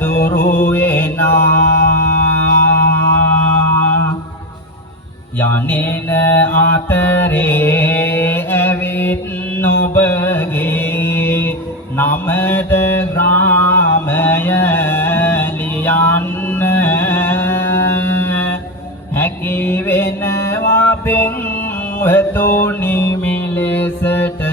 දුරුවෙනා යන්නේන අතරේ ඇවිත් නොබගේ නමද ග්‍රාමය ලියන්න හැකි වෙනවා පින්වතුනි මෙලෙසට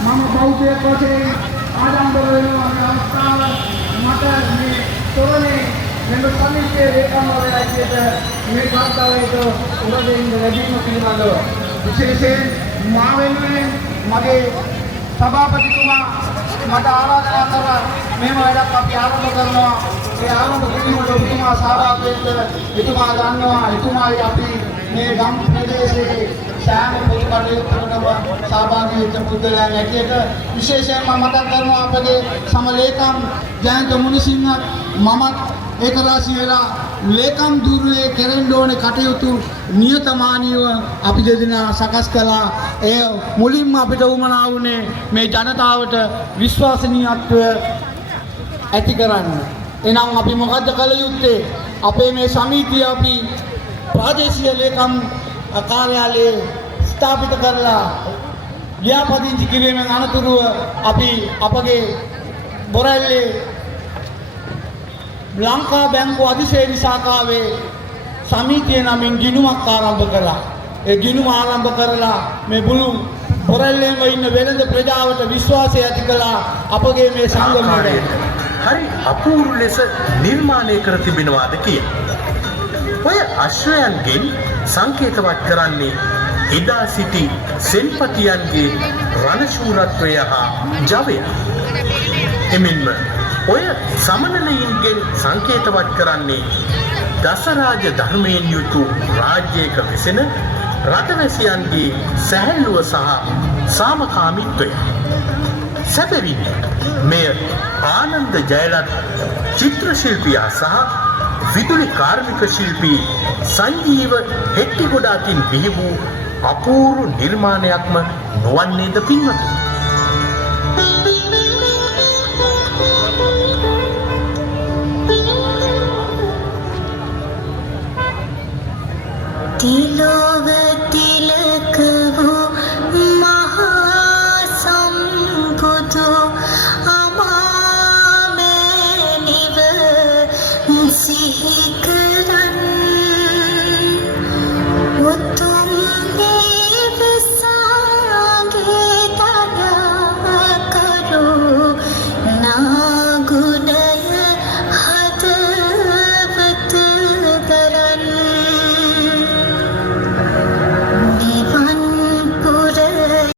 මම බෞද්ධයෙක් වශයෙන් ආඩම්බර වෙනවා මේ අවස්ථාව මට මේ තොරණේ මෙන්න සමිතියේ ලේකම්වරයාට මේ කාර්යාලයට උරදෙන්න ලැබීම පිළිබඳව විශේෂයෙන් මා වෙනුවෙන් මගේ සභාපතිතුමා මට ආරාධනා කරා මේව වැඩක් අපි ආරම්භ කරනවා ඒ ආරම්භ කිරීමට ඔබතුමා සහභාගී වෙන්න එතුමා ගන්නවා එතුමායි අපි මේ ගම් ප්‍රදේශයේ සෑම පොදු කටයුත්තකටම සහභාගී වෙච්ච පුද්ගලයන් ඇටියට විශේෂයෙන්ම මතක් කරනවා අපගේ සමලේකම් ජයන්ත මුනිසිංහ මමත් ඒකරාශී වෙලා ලේකම් දුරුවේ කෙරෙන්න ඕනේ කටයුතු නියතමානීව අපි දෙදෙනා සකස් කළා ඒ මුලින්ම අපිට උමනා වුණේ මේ ජනතාවට විශ්වාසනීයත්වය ඇති කරන්න. එනම් අපි මොකද්ද කළ යුත්තේ? අපේ මේ සමිතිය අපි ප්‍රාදේශීය ලේකම් කාර්යාලයේ ස්ථාපිත කරලා ලියාපදිංචි කිරීමෙන් අනතුරුව අපි අපගේ බොරැල්ලේ ලංකා බැංකුව අධිශේෂ ශාඛාවේ සමිතිය නමින් ගිණුමක් ආරම්භ කළා. ඒ ගිණුම ආරම්භ කරලා මේ මුළු බොරැල්ලේම ඉන්න වෙළඳ ප්‍රජාවට විශ්වාසය ඇති කළා අපගේ මේ සංගමයේ. හරි අපූර්ව ලෙස නිර්මාණය කර තිබෙනවාද කිය. ඔය අශ්වයන්ගෙන් සංකේතවත් කරන්නේ එදා සිටි සෙන්පතියන්ගේ රණශූරත්වය හා ජවය. එමෙන්ම ඔය සමනලයින්ගෙන් සංකේතවත් කරන්නේ දසරාජ ධර්මයෙන් යුතු රාජ්‍යයක වෙසෙන රටවැසියන්ගේ සැහැල්ලුව සහ සාමකාමීත්වය. සැබවින්ම මෙය ආනන්ද ජයලත් චිත්‍ර ශිල්පියා සහ විදුලි කාර්මික ශිල්පී සංජීව හෙට්ටිගොඩ අතින් බිහි වූ අපූර්ව නිර්මාණයක්ම නොවන්නේද පින්වතුනි? තිලෝව